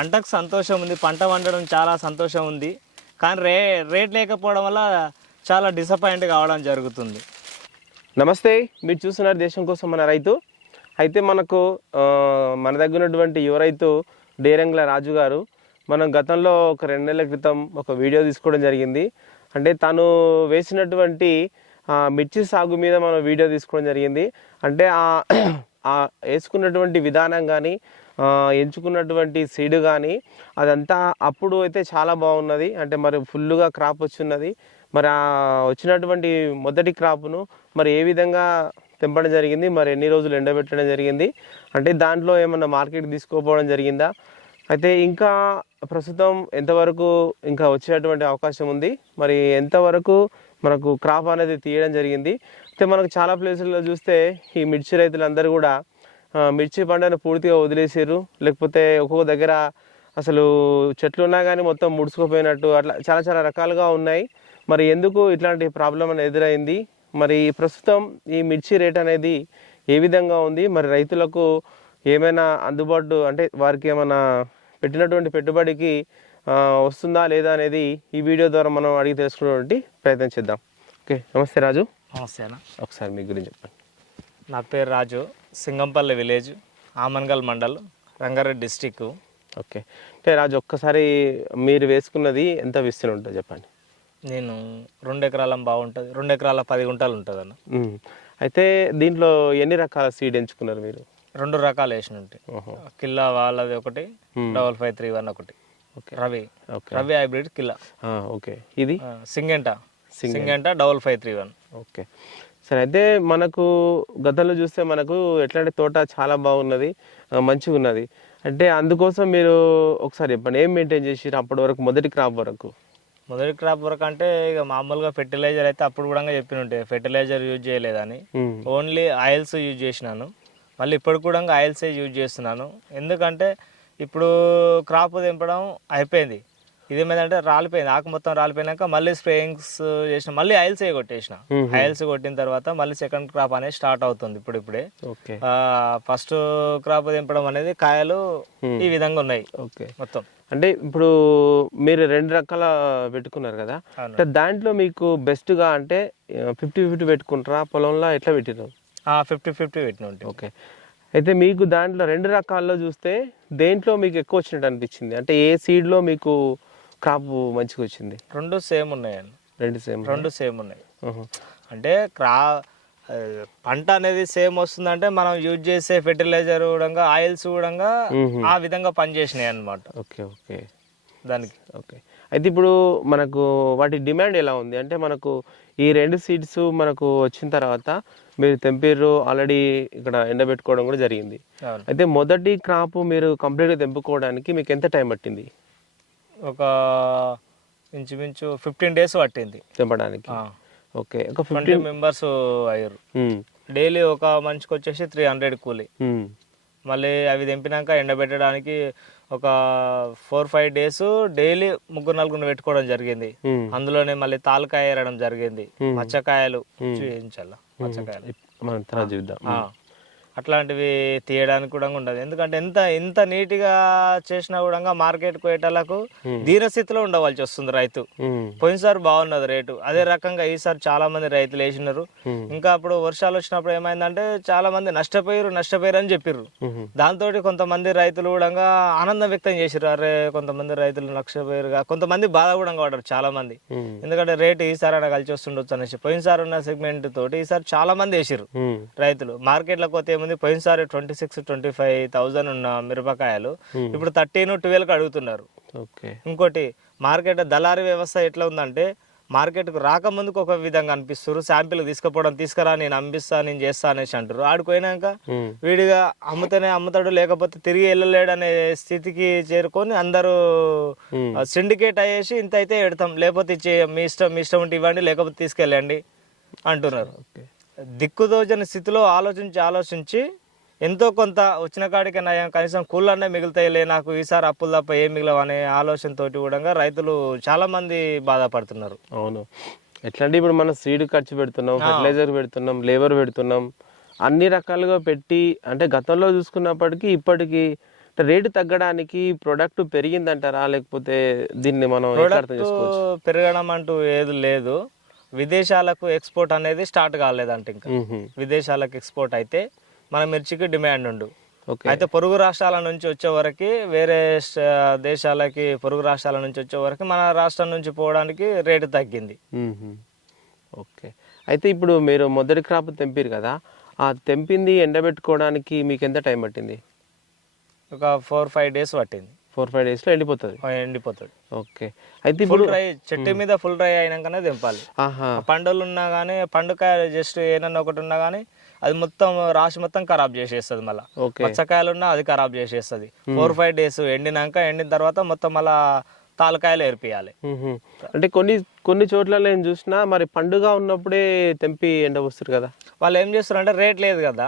పంటకు సంతోషం ఉంది పంట వండడం చాలా సంతోషం ఉంది. కానీ రే రేట్ లేకపోవడం వల్ల చాలా డిసప్పాయింట్ కావడం జరుగుతుంది. నమస్తే మీరు చూస్తున్నారు దేశం కోసం మన రైతు. అయితే మనకు మన దగ్గర ఉన్నటువంటి యువ రైతు డేరంగ్ల రాజు గారు మనం గతంలో ఒక రెండు నెలల క్రితం ఒక వీడియో తీసుకోవడం జరిగింది. అంటే తను వేసినటువంటి మిర్చి సాగు మీద మనం వీడియో తీసుకోవడం జరిగింది. అంటే ఆ వేసుకున్నటువంటి విధానం కానీ ఎంచుకున్నటువంటి సీడ్ కానీ అదంతా అప్పుడు అయితే చాలా బాగున్నది. అంటే మరి ఫుల్గా క్రాప్ వచ్చిన్నది. మరి ఆ వచ్చినటువంటి మొదటి క్రాప్ను మరి ఏ విధంగా తెంపడం జరిగింది మరి ఎన్ని రోజులు ఎండబెట్టడం జరిగింది అంటే దాంట్లో ఏమన్నా మార్కెట్ తీసుకోపోవడం జరిగిందా? అయితే ఇంకా ప్రస్తుతం ఎంతవరకు ఇంకా వచ్చేటువంటి అవకాశం ఉంది. మరి ఎంతవరకు మనకు క్రాప్ అనేది తీయడం జరిగింది. అయితే మనకు చాలా ప్లేసుల్లో చూస్తే ఈ మిర్చి రైతులందరూ కూడా మిర్చి పంటను పూర్తిగా వదిలేసారు లేకపోతే ఒక్కొక్క దగ్గర అసలు చెట్లు ఉన్నా కానీ మొత్తం ముడుచుకుపోయినట్టు అట్లా చాలా చాలా రకాలుగా ఉన్నాయి. మరి ఎందుకు ఇట్లాంటి ప్రాబ్లం అనేది ఎదురైంది? మరి ప్రస్తుతం ఈ మిర్చి రేట్ అనేది ఏ విధంగా ఉంది? మరి రైతులకు ఏమైనా అందుబాటు అంటే వారికి ఏమైనా పెట్టినటువంటి పెట్టుబడికి వస్తుందా లేదా అనేది ఈ వీడియో ద్వారా మనం అడిగి తెలుసుకునేటువంటి ప్రయత్నం చేద్దాం. ఓకే నమస్తే రాజు. నమస్తే ఒకసారి మీ గురించి చెప్పండి. నా పేరు Raju. Singampalli village Amangal mandal Rangareddy district okay. అంటే రాజు ఒక్కసారి మీరు వేసుకున్నది ఎంత విస్తీర్ణం ఉంటుంది చెప్పండి? నేను రెండు ఎకరాల బాగుంటుంది రెండు ఎకరాల పది గుంటలు ఉంటుంది అన్న. అయితే దీంట్లో ఎన్ని రకాల సీడ్ ఎంచుకున్నారు మీరు? రెండు రకాలు వేసిన ఉంటాయి కిల్లా వాళ్ళది ఒకటి. డబల్ ఫైవ్ త్రీ వన్ ఒకటి. Okay. Ravi. Okay. Ravi hybrid కిల్లా. ఓకే. ఇది? Syngenta. Syngenta double five three one. Okay. సరే అయితే మనకు గతంలో చూస్తే మనకు ఎట్లాంటి తోట చాలా బాగున్నది మంచిగా ఉన్నది అంటే అందుకోసం మీరు ఒకసారి చెప్పండి ఏం మెయింటైన్ చేసిరు అప్పటి వరకు మొదటి క్రాప్ వరకు? మొదటి క్రాప్ వరకు అంటే ఇక మామూలుగా ఫెర్టిలైజర్ అయితే అప్పుడు కూడా చెప్పిన ఉంటే ఫెర్టిలైజర్ యూజ్ చేయలేదని. ఓన్లీ ఆయిల్స్ యూజ్ చేసినాను. మళ్ళీ ఇప్పుడు కూడా ఆయిల్సే యూజ్ చేస్తున్నాను. ఎందుకంటే ఇప్పుడు క్రాప్ తెంపడం అయిపోయింది. ఇదేమైందంటే రాలిపోయింది. ఆకు మొత్తం రాలిపోయినాక మళ్ళీ స్ప్రేయింగ్స్ చేసిన మళ్ళీ ఆయిల్స్ కొట్టేసిన. ఆయిల్స్ కొట్టిన తర్వాత మళ్ళీ సెకండ్ క్రాప్ అనేది స్టార్ట్ అవుతుంది ఇప్పుడు ఇప్పుడే. ఓకే. ఫస్ట్ క్రాప్ తెంపడం అనేది కాయలు ఈ విధంగా ఉన్నాయి ఓకే. మొత్తం. అంటే ఇప్పుడు మీరు రెండు రకాల పెట్టుకున్నారు కదా. అంటే దాంట్లో మీకు బెస్ట్గా అంటే ఫిఫ్టీ ఫిఫ్టీ పెట్టుకుంటారా? పొలంలో ఎట్లా పెట్టినారు ఫిఫ్టీ ఫిఫ్టీ పెట్టిన ఓకే. అయితే మీకు దాంట్లో రెండు రకాల్లో చూస్తే దేంట్లో మీకు ఎక్కువ వచ్చినట్టు అనిపించింది? అంటే ఏ సీడ్లో మీకు క్రాప్ మంచిగా వచ్చింది. రెండు సేమ్ ఉన్నాయండి. రెండు సేమ్. రెండు సేమ్ ఉన్నాయి. అంటే క్రా పంట అనేది సేమ్ వస్తుందంటే మనం యూజ్ చేసే ఫెర్టిలైజర్ కూడా ఆయిల్స్ కూడా ఆ విధంగా పనిచేసినాయి అన్నమాట. Okay okay. దానికి. ఓకే. అయితే ఇప్పుడు మనకు వాటి డిమాండ్ ఎలా ఉంది? అంటే మనకు ఈ రెండు సీడ్స్ మనకు వచ్చిన తర్వాత మీరు తెంపిర్రు ఆల్రెడీ ఇక్కడ ఎండబెట్టుకోవడం కూడా జరిగింది. అయితే మొదటి క్రాప్ మీరు కంప్లీట్గా తెంపుకోవడానికి మీకు ఎంత టైం పట్టింది? ఒక ఇంచుమించు ఫిఫ్టీన్ డేస్ పట్టింది. తెంపడానికి. ఓకే. ఒక ట్వంటీ ఫిఫ్టీన్ మెంబర్స్ అయ్యారు. డైలీ ఒక మనిషికి వచ్చేసి త్రీ హండ్రెడ్ కూలి మళ్ళీ అవి తెంపినాక ఎండబెట్టడానికి ఒక ఫోర్ ఫైవ్ డేస్ డైలీ ముగ్గురు నలుగురు పెట్టుకోవడం జరిగింది. అందులోనే మళ్ళీ తాలకాయ ఏరడం జరిగింది. మచ్చకాయలు చూపించాల? మచ్చకాయలు. మనం చూద్దాం. అట్లాంటివి తీయడానికి కూడా ఉండదు. ఎందుకంటే ఎంత ఎంత నీట్గా చేసినా కూడా మార్కెట్ పోయేటలకు దీనస్థితిలో ఉండవలసి వస్తుంది రైతు. పోయినసారి బాగున్నది రేటు. అదే రకంగా ఈసారి చాలా మంది రైతులు వేసినారు. ఇంకా అప్పుడు వర్షాలు వచ్చినప్పుడు ఏమైందంటే చాలా మంది నష్టపోయారు నష్టపోయారు అని చెప్పిర్రు. మ్మ్. దాంతో కొంతమంది రైతులు కూడా ఆనందం వ్యక్తం చేసిర్రు. అరే కొంతమంది రైతులు నష్టపోయారుగా కొంతమంది బాధ కూడా పడ్డారు చాలా మంది. ఎందుకంటే రేటు ఈసారి అయినా కలిసి వస్తుండొచ్చు అనేసి. పోయినసారి ఉన్న సెగ్మెంట్ తోటి ఈసారి చాలా మంది వేసిర్రు మ్మ్. రైతులు. మార్కెట్లోకి పోతే ఏముంది? పోయినసారి twenty six twenty five thousand ఉన్న మిరపకాయలు. ఇప్పుడు థర్టీన్ ట్వెల్వ్కి అడుగుతున్నారు. ఓకే. ఇంకోటి మార్కెట్ దళారీ వ్యవస్థ ఎట్లా ఉందంటే మార్కెట్కు రాకముందుకు ఒక విధంగా అనిపిస్తారు శాంపిల్ తీసుకుపోవడం తీసుకురా నేను అమ్మిస్తా నేను చేస్తా అనేసి అంటారు ఆడిపోయినాక మ్మ్. వీడిగా అమ్ముతేనే అమ్ముతాడు లేకపోతే తిరిగి వెళ్ళలేడు అనే స్థితికి చేరుకొని అందరూ మ్మ్. సిండికేట్ అయ్యేసి ఇంత అయితే పెడతాం లేకపోతే ఇచ్చే మీ ఇష్టం మీ ఇష్టం ఉంటే ఇవ్వండి లేకపోతే తీసుకెళ్ళండి అంటున్నారు. దిక్కుదోచని స్థితిలో ఆలోచించి ఆలోచించి ఎంతో కొంత వచ్చిన కాడికి నయం కనీసం కూలన్నా మిగులుతాయిలే నాకు ఈసారి అప్పులు తప్ప ఏం మిగలవు అనే ఆలోచనతోటి కూడా రైతులు చాలా మంది బాధపడుతున్నారు. అవును. ఎట్లా అంటే ఇప్పుడు మనం సీడ్ ఖర్చు పెడుతున్నాం ఫెర్టిలైజర్ పెడుతున్నాం లేబర్ పెడుతున్నాం అన్ని రకాలుగా పెట్టి అంటే గతంలో చూసుకున్నప్పటికీ ఇప్పటికి రేటు తగ్గడానికి ప్రొడక్ట్ పెరిగిందంటారా? లేకపోతే దీన్ని మనం పెరగడం అంటూ ఏది లేదు. విదేశాలకు ఎక్స్పోర్ట్ అనేది స్టార్ట్ కాలేదంట ఇంకా. విదేశాలకు ఎక్స్పోర్ట్ అయితే మన మిర్చికి డిమాండ్ ఉండు. ఓకే. అయితే పొరుగు రాష్ట్రాల నుంచి వచ్చే వరకు వేరే దేశాలకి పొరుగు రాష్ట్రాల నుంచి వచ్చే వరకు మన రాష్ట్రం నుంచి పోవడానికి రేటు తగ్గింది. ఓకే. అయితే ఇప్పుడు మీరు మొదటి క్రాప్ తెంపారు కదా ఆ తెంపింది ఎండబెట్టుకోవడానికి మీకు ఎంత టైం పట్టింది? ఒక ఫోర్ ఫైవ్ డేస్ పట్టింది. ఫోర్ ఫైవ్ డేస్లో ఎండిపోతుంది. ఎండిపోతుంది. ఓకే. అయితే ఫుల్ ఇప్పుడు డ్రై చెట్టు మీద ఫుల్ డ్రై అయినాకనే తెంపాలి ఆహా. పండులు ఉన్నా కానీ పండుకాయ జస్ట్ ఏదన్నా ఒకటి ఉన్నా కానీ అది మొత్తం రాసి మొత్తం ఖరాబ్ చేసేస్తుంది మళ్ళీ. పచ్చకాయలు ఉన్నా అది ఖరాబ్ చేసేస్తుంది. ఫోర్ ఫైవ్ డేస్ ఎండినాక ఎండిన తర్వాత మొత్తం మళ్ళా తాలకాయలు ఏర్పియాలి. అంటే కొన్ని కొన్ని చోట్ల నేను చూసినా మరి పండుగ ఉన్నప్పుడే తెంపి ఎండబోస్తారు కదా. వాళ్ళు ఏం చేస్తారు అంటే రేట్ లేదు కదా.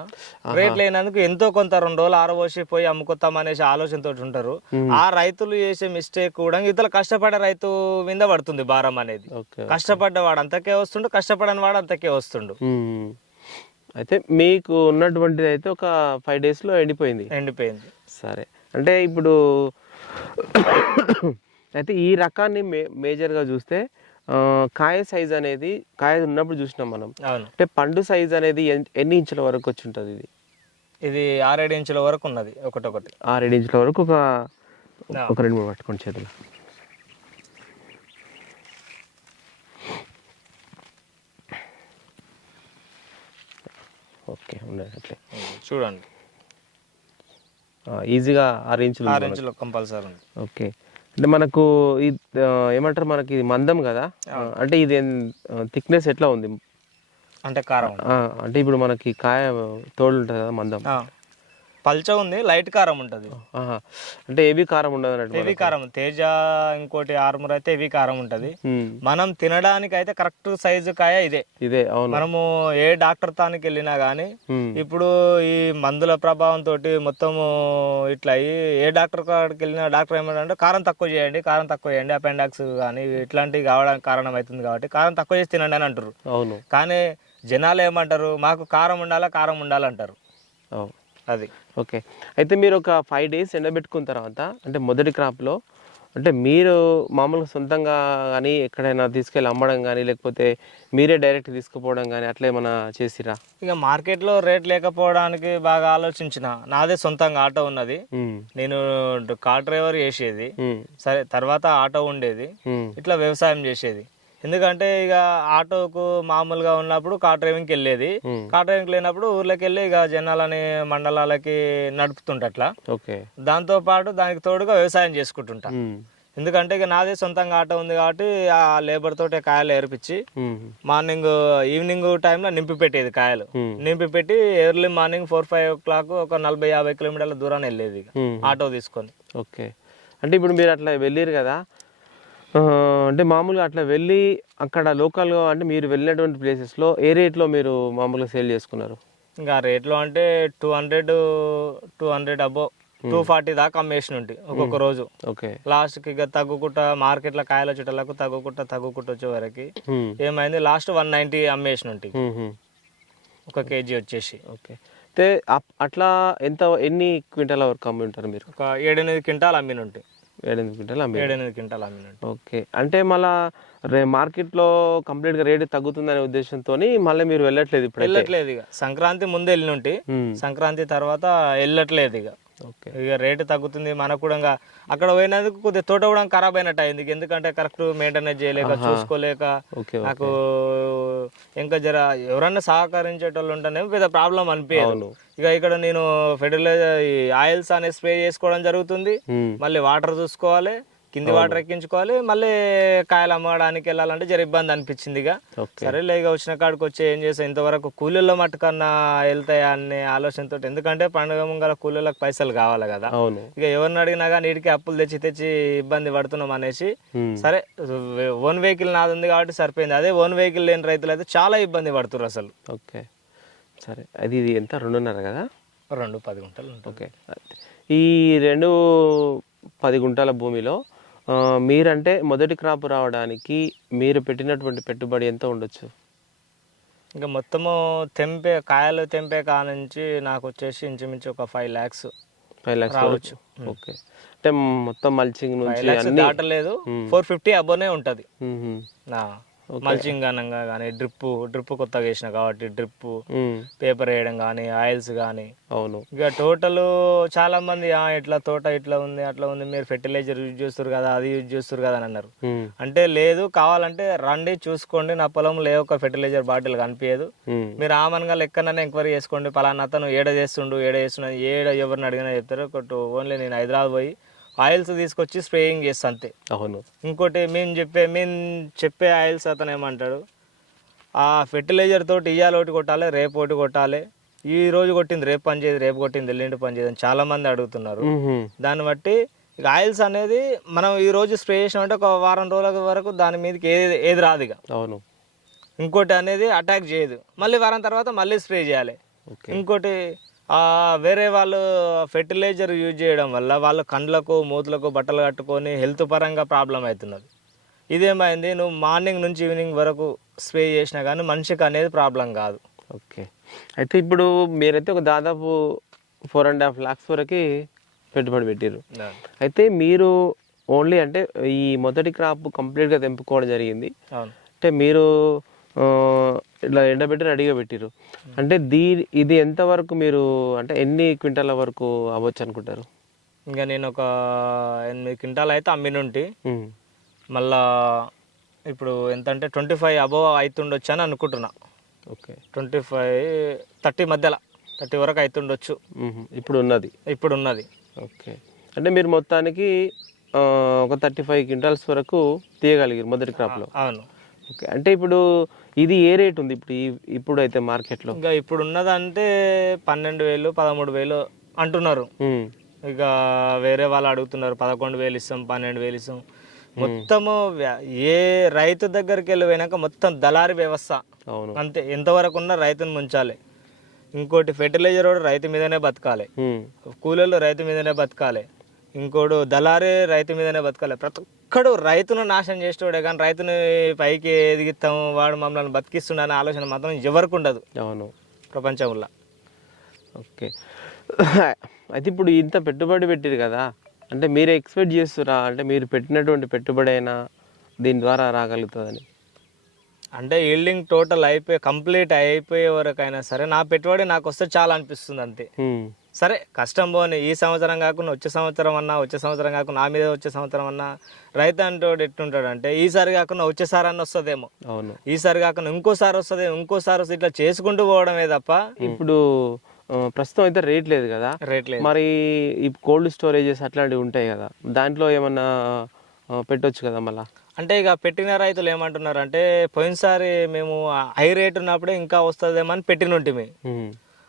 రేట్ లేనందుకు ఎంతో కొంత రెండు రోజులు ఆరబోసి పోయి అమ్ముకొత్తాం అనేసి ఆలోచనతో ఉంటారు ఆ రైతులు చేసే మిస్టేక్ కూడా ఇతర కష్టపడే రైతు మీద పడుతుంది భారం అనేది. ఓకే కష్టపడ్డవాడు అంతకే వస్తుండు కష్టపడని వాడు అంతకే వస్తుండు. అయితే మీకు ఉన్నటువంటిది అయితే ఒక ఫైవ్ డేస్లో ఎండిపోయింది. ఎండిపోయింది. సరే. అంటే ఇప్పుడు అయితే ఈ రకాన్ని మే మేజర్గా చూస్తే కాయ సైజ్ అనేది కాయ ఉన్నప్పుడు చూసినాం మనం. అవును. అంటే పండు సైజ్ అనేది ఎన్- ఎన్ని ఇంచుల వరకు వచ్చి ఉంటుంది ఇది? ఇది ఆరేడు ఇంచుల వరకు ఉన్నది ఒకటొకటి. ఆరేడు ఇంచుల వరకు ఒక. ఒక రెండు మూడు పట్టుకోండి చేతులు. ఓకే ఉండండి అట్లే చూడండి ఈజీగా ఆరు ఇంచులు ఆరు. ఇంచులు కంపల్సరీ ఉంది. ఓకే. అంటే మనకు ఇది ఏమంటారు మనకి ఇది మందం కదా? అంటే ఇది థిక్నెస్ ఎట్లా ఉంది? అంటే కారం. అంటే ఇప్పుడు మనకి కాయ తోడు ఉంటుంది కదా మందం. పల్చ ఉంది లైట్ కారం ఉంటుంది. అంటే ఏవి కారం ఉండదు అన్నట్టు హెవీ కారం తేజ ఇంకోటి ఆర్మూర్ అయితే హెవీ కారం ఉంటది. మనం తినడానికి అయితే కరెక్ట్ సైజు కాయ ఇదే. ఇదే మనము ఏ డాక్టర్ తానికి వెళ్ళినా గానీ ఇప్పుడు ఈ మందుల ప్రభావం తోటి మొత్తము ఇట్లా అయ్యి ఏ డాక్టర్ కాడికి వెళ్ళినా డాక్టర్ ఏమంటే కారం తక్కువ చేయండి కారం తక్కువ చేయండి అపెండాక్స్ కానీ ఇట్లాంటివి కావడానికి కారణం అవుతుంది కాబట్టి కారం తక్కువ చేసి తినండి అని అంటారు అవును. కానీ జనాలు ఏమంటారు మాకు కారం ఉండాలా కారం ఉండాలంటారు. అవును. అది. ఓకే. అయితే మీరు ఒక ఫైవ్ డేస్ ఎండబెట్టుకున్న తర్వాత అంటే మొదటి క్రాప్లో అంటే మీరు మామూలుగా సొంతంగా కానీ ఎక్కడైనా తీసుకెళ్ళి అమ్మడం కానీ లేకపోతే మీరే డైరెక్ట్ తీసుకుపోవడం కానీ అట్లా ఏమైనా చేసిరా? ఇక మార్కెట్లో రేట్ లేకపోవడానికి బాగా ఆలోచించిన. నాదే సొంతంగా ఆటో ఉన్నది. నేను కార్ డ్రైవర్ చేసేది. సరే తర్వాత ఆటో ఉండేది. ఇట్లా వ్యవసాయం చేసేది. ఎందుకంటే ఇక ఆటోకు మామూలుగా ఉన్నప్పుడు కార్ డ్రైవింగ్కి వెళ్ళేది. ఉమ్, కార్ డ్రైవింగ్ లేనప్పుడు ఊర్లోకి వెళ్ళి ఇక జనాలని మండలాలకి నడుపుతుంటా అట్లా. ఓకే. దాంతో పాటు దానికి తోడుగా వ్యవసాయం చేసుకుంటుంటా. ఉమ్, ఎందుకంటే ఇక నాదే సొంతంగా ఆటో ఉంది కాబట్టి ఆ లేబర్ తోటే కాయలు ఏర్పించి ఉమ్, మార్నింగ్ ఈవినింగ్ టైంలో నింపి పెట్టేది కాయలు. Hmm. నింపి పెట్టి early morning four five o'clock ఒక నలభై యాభై కిలోమీటర్ల దూరాన్ని వెళ్ళేది. ఆటో తీసుకొని. ఓకే. అంటే ఇప్పుడు మీరు అట్లా వెళ్ళారు కదా అంటే మామూలుగా అట్లా వెళ్ళి అక్కడ లోకల్గా అంటే మీరు వెళ్ళినటువంటి ప్లేసెస్లో ఏ రేట్లో మీరు మామూలుగా సేల్ చేసుకున్నారు? ఇంకా రేట్లో అంటే two hundred two hundred above two forty దాకా అమ్మేసిన ఒక్కొక్క రోజు. ఓకే. లాస్ట్కి ఇక తగ్గుకుంటా మార్కెట్లో కాయల చుట్టలకు తగ్గుకుంటా తగ్గుకుంటా వచ్చే వరకు ఏమైంది? లాస్ట్ వన్ నైంటీ అమ్మేసిన. ఒక కేజీ వచ్చేసి. ఓకే. అయితే అట్లా ఎంత ఎన్ని క్వింటాల వరకు అమ్మి ఉంటారు మీరు? ఒక ఏడెనిమిది క్వింటాలు అమ్మిన ఉంటాయి ఏడెనిమిది క్వింటాలు అమ్మి ఏడెనిమిది క్వింటాలు అమ్మిన ఉంటాయి ఓకే. అంటే మళ్ళా రే మార్కెట్లో కంప్లీట్గా రేటు తగ్గుతుందనే ఉద్దేశంతో మళ్ళీ మీరు వెళ్ళట్లేదు ఇప్పుడు వెళ్ళట్లేదు ఇక. సంక్రాంతి ముందు వెళ్ళిన ఉంటాయి సంక్రాంతి తర్వాత వెళ్ళట్లేదు ఇక. ఇక రేటు తగ్గుతుంది మనకు కూడా అక్కడ పోయినందుకు కొద్దిగా తోట కూడా ఖరాబ్ అయినట్టు అయింది. ఎందుకంటే కరెక్ట్ మెయింటెనెన్స్ చేయలేక చూసుకోలేక నాకు ఇంకా జర ఎవరన్నా సహకరించేటోళ్ళు ఉంటేనే పెద్ద ప్రాబ్లం అనిపించదు. ఇక ఇక్కడ నేను ఫెర్టిలైజర్ ఆయిల్స్ అనే స్ప్రే చేసుకోవడం జరుగుతుంది. మళ్ళీ వాటర్ చూసుకోవాలి. కింది వాటర్ ఎక్కించుకోవాలి మళ్ళీ కాయలు అమ్మడానికి వెళ్ళాలంటే జర ఇబ్బంది అనిపించింది ఇక. సరేలే ఇక వచ్చిన కాడికి వచ్చి ఏం చేసా ఇంతవరకు కూలీల్లో మట్టుకన్నా వెళ్తాయా అనే ఆలోచనతో ఎందుకంటే పండుగ ముంగల కూలీలకు పైసలు కావాలి కదా. ఇక ఎవరిని అడిగినా కానీ నీటికి అప్పులు తెచ్చి తెచ్చి ఇబ్బంది పడుతున్నాం అనేసి. సరే ఓన్ వెహికల్ నాది ఉంది కాబట్టి సరిపోయింది. అదే ఓన్ వెహికల్ లేని రైతులు అయితే చాలా ఇబ్బంది పడుతున్నారు అసలు. ఓకే. సరే అది ఇది ఎంత? రెండున్నర కదా? రెండు పది గుంటలు ఓకే. ఈ రెండు పది గుంటల భూమిలో మీరంటే మొదటి క్రాప్ రావడానికి మీరు పెట్టినటువంటి పెట్టుబడి ఎంత ఉండొచ్చు? ఇంకా మొత్తము తెంపే కాయలు తెంపే కా నుంచి నాకు వచ్చేసి ఇంచుమించు ఒక ఫైవ్ ల్యాక్స్ ఫైవ్ ల్యాక్స్ రావచ్చు. ఓకే. అంటే మొత్తం మల్చింగ్ నుంచి దాటలేదు. ఫోర్ ఫిఫ్టీ అబోనే ఉంటది. మల్చింగ్ అనగా కానీ డ్రిప్ డ్రిప్ కొత్తగా వేసిన కాబట్టి డ్రిప్. పేపర్ వేయడం కానీ ఆయిల్స్ కానీ అవును ఇక టోటల్ చాలా మంది "ఆ, ఇట్లా తోట ఇట్లా ఉంది అట్లా ఉంది మీరు ఫెర్టిలైజర్ యూజ్ చేస్తారు కదా అది యూజ్ చేస్తారు కదా అని అన్నారు. అంటే లేదు కావాలంటే రండి చూసుకోండి నా పొలంలో ఏ ఒక్క ఫెర్టిలైజర్ బాటిల్ కనిపించదు. మీరు ఆమన్గా లెక్కనన్నా ఎంక్వైరీ చేసుకోండి పలానా అతను ఏడ చేస్తుండు ఏడ చేస్తుండు ఏడ ఎవరిని అడిగినా చెప్తారు ఒకటి ఓన్లీ నేను హైదరాబాద్ పోయి ఆయిల్స్ తీసుకొచ్చి స్ప్రేయింగ్ చేస్తా అంతే. అవును. ఇంకోటి మేము చెప్పే మేము చెప్పే ఆయిల్స్ అతను ఏమంటాడు ఆ ఫెర్టిలైజర్ తోటి ఇయ్యాలి ఒకటి కొట్టాలి రేపు ఒకటి కొట్టాలి. ఈ రోజు కొట్టింది రేపు పని చేయదు రేపు కొట్టింది ఎల్లుండి పని చేయదు అని చాలా మంది అడుగుతున్నారు. దాన్ని బట్టి ఇక ఆయిల్స్ అనేది మనం ఈ రోజు స్ప్రే చేసినామంటే ఒక వారం రోజుల వరకు దాని మీదకి ఏది ఏది రాదు ఇక. అవును. ఇంకోటి అనేది అటాక్ చేయదు. మళ్ళీ వారం తర్వాత మళ్ళీ స్ప్రే చేయాలి. ఇంకోటి వేరే వాళ్ళు ఫెర్టిలైజర్ యూజ్ చేయడం వల్ల వాళ్ళ కండ్లకు మూతులకు బట్టలు కట్టుకొని హెల్త్ పరంగా ప్రాబ్లం అవుతున్నది. ఇదేమైంది? నువ్వు మార్నింగ్ నుంచి ఈవినింగ్ వరకు స్ప్రే చేసినా కానీ మనిషికి అనేది ప్రాబ్లం కాదు. ఓకే. అయితే ఇప్పుడు మీరైతే ఒక దాదాపు ఫోర్ అండ్ హాఫ్ లాక్స్ వరకు పెట్టుబడి పెట్టారు అయితే మీరు ఓన్లీ అంటే ఈ మొదటి క్రాప్ కంప్లీట్గా తెంపుకోవడం జరిగింది. అంటే మీరు ఇట్లా ఎండబెట్టి రెడీగా పెట్టిరు అంటే దీ ఇది ఎంతవరకు మీరు అంటే ఎన్ని క్వింటాల వరకు అవ్వచ్చు అనుకుంటారు? ఇంకా నేను ఒక ఎనిమిది క్వింటాలు అయితే అమ్మినుంటి. మళ్ళా ఇప్పుడు ఎంత అంటే ట్వంటీ ఫైవ్ అబోవ్ అవుతుండొచ్చు అని అనుకుంటున్నా. ఓకే. ట్వంటీ ఫైవ్ థర్టీ మధ్యలో థర్టీ వరకు అవుతుండొచ్చు ఇప్పుడు ఉన్నది? ఇప్పుడు ఉన్నది. ఓకే. అంటే మీరు మొత్తానికి ఒక థర్టీ ఫైవ్ క్వింటాల్స్ వరకు తీయగలిగారు మొదటి క్రాప్లో? అవును. ఓకే. అంటే ఇప్పుడు ఇది ఏ రేట్ ఉంది ఇప్పుడు ఇప్పుడు అయితే మార్కెట్లో? ఇంకా ఇప్పుడు ఉన్నదంటే పన్నెండు వేలు పదమూడు వేలు అంటున్నారు. ఇక వేరే వాళ్ళు అడుగుతున్నారు పదకొండు వేలు ఇస్తాం పన్నెండు వేలు ఇస్తాం. మొత్తము ఏ రైతు దగ్గరికి వెళ్ళి పోయినాక మొత్తం దళారి వ్యవస్థ. అంతే ఎంతవరకు ఉన్నా రైతుని ముంచాలి. ఇంకోటి ఫెర్టిలైజర్ కూడా రైతు మీదనే బతకాలి. కూలీలు రైతు మీదనే బతకాలి. ఇంకోడు దళారే రైతు మీదనే బతకాలి. ప్రతి ఒక్కడు రైతును నాశనం చేసేవాడే కానీ రైతుని పైకి ఎదిగిస్తాము వాడు మమ్మల్ని బతికిస్తుండ అనే ఆలోచన మాత్రం ఎవరికి ఉండదు. అవును. ప్రపంచంలో. ఓకే. అయితే ఇప్పుడు ఇంత పెట్టుబడి పెట్టారు కదా అంటే మీరు ఎక్స్పెక్ట్ చేస్తురా? అంటే మీరు పెట్టినటువంటి పెట్టుబడి అయినా దీని ద్వారా రాగలుగుతుందని? అంటే ఈల్డింగ్ టోటల్ అయిపోయి కంప్లీట్ అయిపోయే వరకైనా సరే నా పెట్టుబడి నాకు వస్తే చాలా అనిపిస్తుంది అంతే. సరే కష్టం పోని. ఈ సంవత్సరం కాకుండా వచ్చే సంవత్సరం అన్నా వచ్చే సంవత్సరం కాకుండా నా మీద వచ్చే సంవత్సరం అన్నా రైతు అంటోడు ఎట్టుంటాడు అంటే ఈసారి కాకుండా వచ్చేసారి అన్న వస్తుందేమో. అవును. ఈసారి కాకుండా ఇంకోసారి వస్తుంది ఇంకోసారి వస్తుంది ఇట్లా చేసుకుంటూ పోవడమే తప్ప ఇప్పుడు ప్రస్తుతం అయితే రేట్ లేదు కదా. రేట్ లేదు. మరి ఈ కోల్డ్ స్టోరేజెస్ అట్లాంటివి ఉంటాయి కదా. దాంట్లో ఏమన్నా పెట్టొచ్చు కదా మళ్ళా? అంటే ఇక పెట్టిన రైతులు ఏమంటున్నారు అంటే పోయినసారి మేము హై రేట్ ఉన్నప్పుడే ఇంకా వస్తుందేమో అని పెట్టిన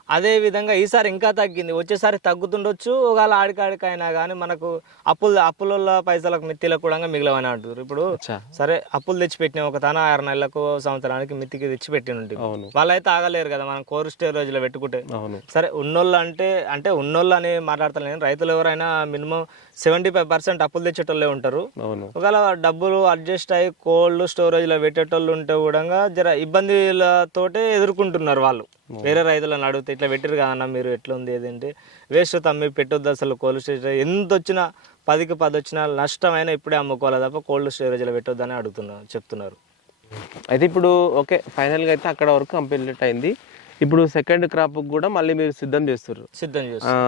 అదే విధంగా ఈసారి ఇంకా తగ్గింది. వచ్చేసారి తగ్గుతుండొచ్చు ఒకవేళ ఆడికాడికైనా కానీ మనకు అప్పులు అప్పుల పైసలకు మిత్తిలకు కూడా మిగిలవని అంటారు ఇప్పుడు సరే అప్పులు తెచ్చి పెట్టినాం ఒక తన ఆరు నెలలకు సంవత్సరానికి మిత్తికి తెచ్చి పెట్టిన ఉంటుంది వాళ్ళైతే ఆగలేరు కదా మనం కోర్ స్టోరేజ్లో పెట్టుకుంటే. సరే ఉన్నోళ్ళు అంటే అంటే ఉన్నోళ్ళు అని మాట్లాడతాను నేను రైతులు ఎవరైనా మినిమం సెవెంటీ ఫైవ్ పర్సెంట్ అప్పులు తెచ్చేటోళ్ళే ఉంటారు. ఒకవేళ డబ్బులు అడ్జస్ట్ అయ్యి కోల్డ్ స్టోరేజ్లో పెట్టేటోళ్ళు ఉంటే కూడా జర ఇబ్బందులతోటే ఎదుర్కొంటున్నారు వాళ్ళు. వేరే రైతులను అడిగితే ఇట్లా పెట్టిరు కదన్న మీరు ఎట్లా ఉంది ఏదంటే వేస్ట్ తమ్మి పెట్టొద్దు అసలు కోల్డ్ స్టోరేజ్ ఎంత వచ్చినా పదికి పది వచ్చినా నష్టమైనా ఇప్పుడే అమ్ముకోవాలి తప్ప కోల్డ్ స్టోరేజ్లో పెట్టొద్దు అని అడుగుతున్నారు చెప్తున్నారు. అయితే ఇప్పుడు ఓకే ఫైనల్గా అయితే అక్కడ వరకు కంప్లీట్ అయింది. ఇప్పుడు సెకండ్ క్రాప్ కూడా మళ్ళీ మీరు సిద్ధం చేస్తారు సిద్ధం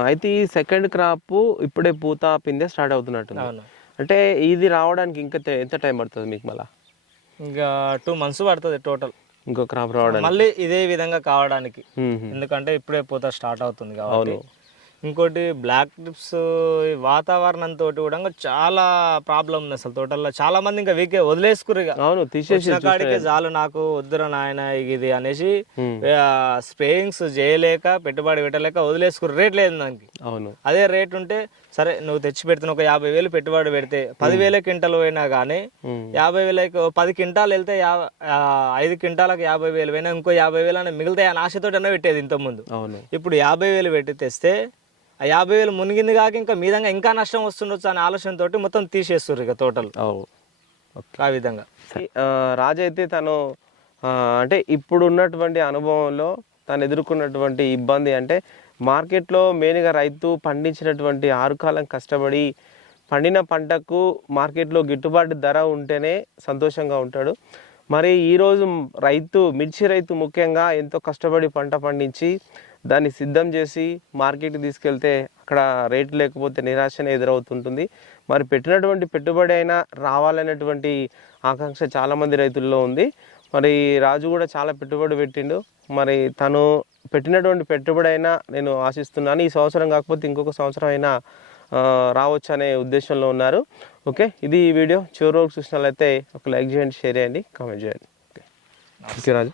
అయితే ఈ సెకండ్ క్రాప్ ఇప్పుడే పూత పిందే స్టార్ట్ అవుతున్నట్టుంది. అవును. అంటే ఇది రావడానికి ఇంకా ఎంత టైం పడుతుంది మీకు మళ్ళా? ఇంకా టూ మంత్స్ పడుతుంది టోటల్ ఇంకో క్రాప్ రావడానికి. మళ్ళీ ఇదే విధంగా కావడానికి. ఎందుకంటే ఇప్పుడే పూత స్టార్ట్ అవుతుంది కాబట్టి. ఇంకోటి బ్లాక్ ట్రిప్స్ వాతావరణం తోటి కూడా చాలా ప్రాబ్లం ఉంది అసలు తోటల్లో. చాలా మంది ఇంకా వీకే వదిలేసుకురు అవును తీసేసి కాడికే చాలు నాకు వద్దురా నాయన ఇది అనేసి. స్ప్రేయింగ్స్ చేయలేక పెట్టుబడి పెట్టలేక వదిలేసుకురు రేట్ లేదు దానికి. అవును. అదే రేట్ ఉంటే సరే నువ్వు తెచ్చి పెడుతున్న ఒక యాభై వేలు పెట్టుబడి పెడితే పదివేల క్వింటాలు పోయినా కానీ. యాభై వేలకు పది క్వింటాలు వెళ్తే ఐదు క్వింటాలకు యాభై వేలు పోయినా ఇంకో యాభై వేలు అని మిగిలితే ఆ ఆశతోటనే పెట్టేది ఇంతకుముందు అవును. ఇప్పుడు యాభై వేలు పెట్టి తెస్తే ఆ యాభై వేలు మునిగింది కాక ఇంకా మీదంగా ఇంకా నష్టం వస్తుండొచ్చు అనే ఆలోచనతోటి మొత్తం తీసేస్తారు ఇక తోటలు ఆ విధంగా. రాజు అయితే తను అంటే ఇప్పుడు ఉన్నటువంటి అనుభవంలో తను ఎదుర్కొన్నటువంటి ఇబ్బంది అంటే మార్కెట్లో మెయిన్గా రైతు పండించినటువంటి ఆరు కాలం కష్టపడి పండిన పంటకు మార్కెట్లో గిట్టుబాటు ధర ఉంటేనే సంతోషంగా ఉంటాడు. మరి ఈరోజు రైతు మిర్చి రైతు ముఖ్యంగా ఎంతో కష్టపడి పంట పండించి దాన్ని సిద్ధం చేసి మార్కెట్కి తీసుకెళ్తే అక్కడ రేటు లేకపోతే నిరాశనే ఎదురవుతుంటుంది. మరి పెట్టినటువంటి పెట్టుబడి అయినా రావాలనేటువంటి ఆకాంక్ష చాలామంది రైతుల్లో ఉంది. మరి రాజు కూడా చాలా పెట్టుబడి పెట్టిండు. మరి తను పెట్టినటువంటి పెట్టుబడి అయినా నేను ఆశిస్తున్నాను. ఈ సంవత్సరం కాకపోతే ఇంకొక సంవత్సరం అయినా రావచ్చు అనే ఉద్దేశంలో ఉన్నారు. ఓకే ఇది ఈ వీడియో. చివరి వరకు చూసినట్లయితే ఒక లైక్ చేయండి షేర్ చేయండి కామెంట్ చేయండి. ఓకే రాజు.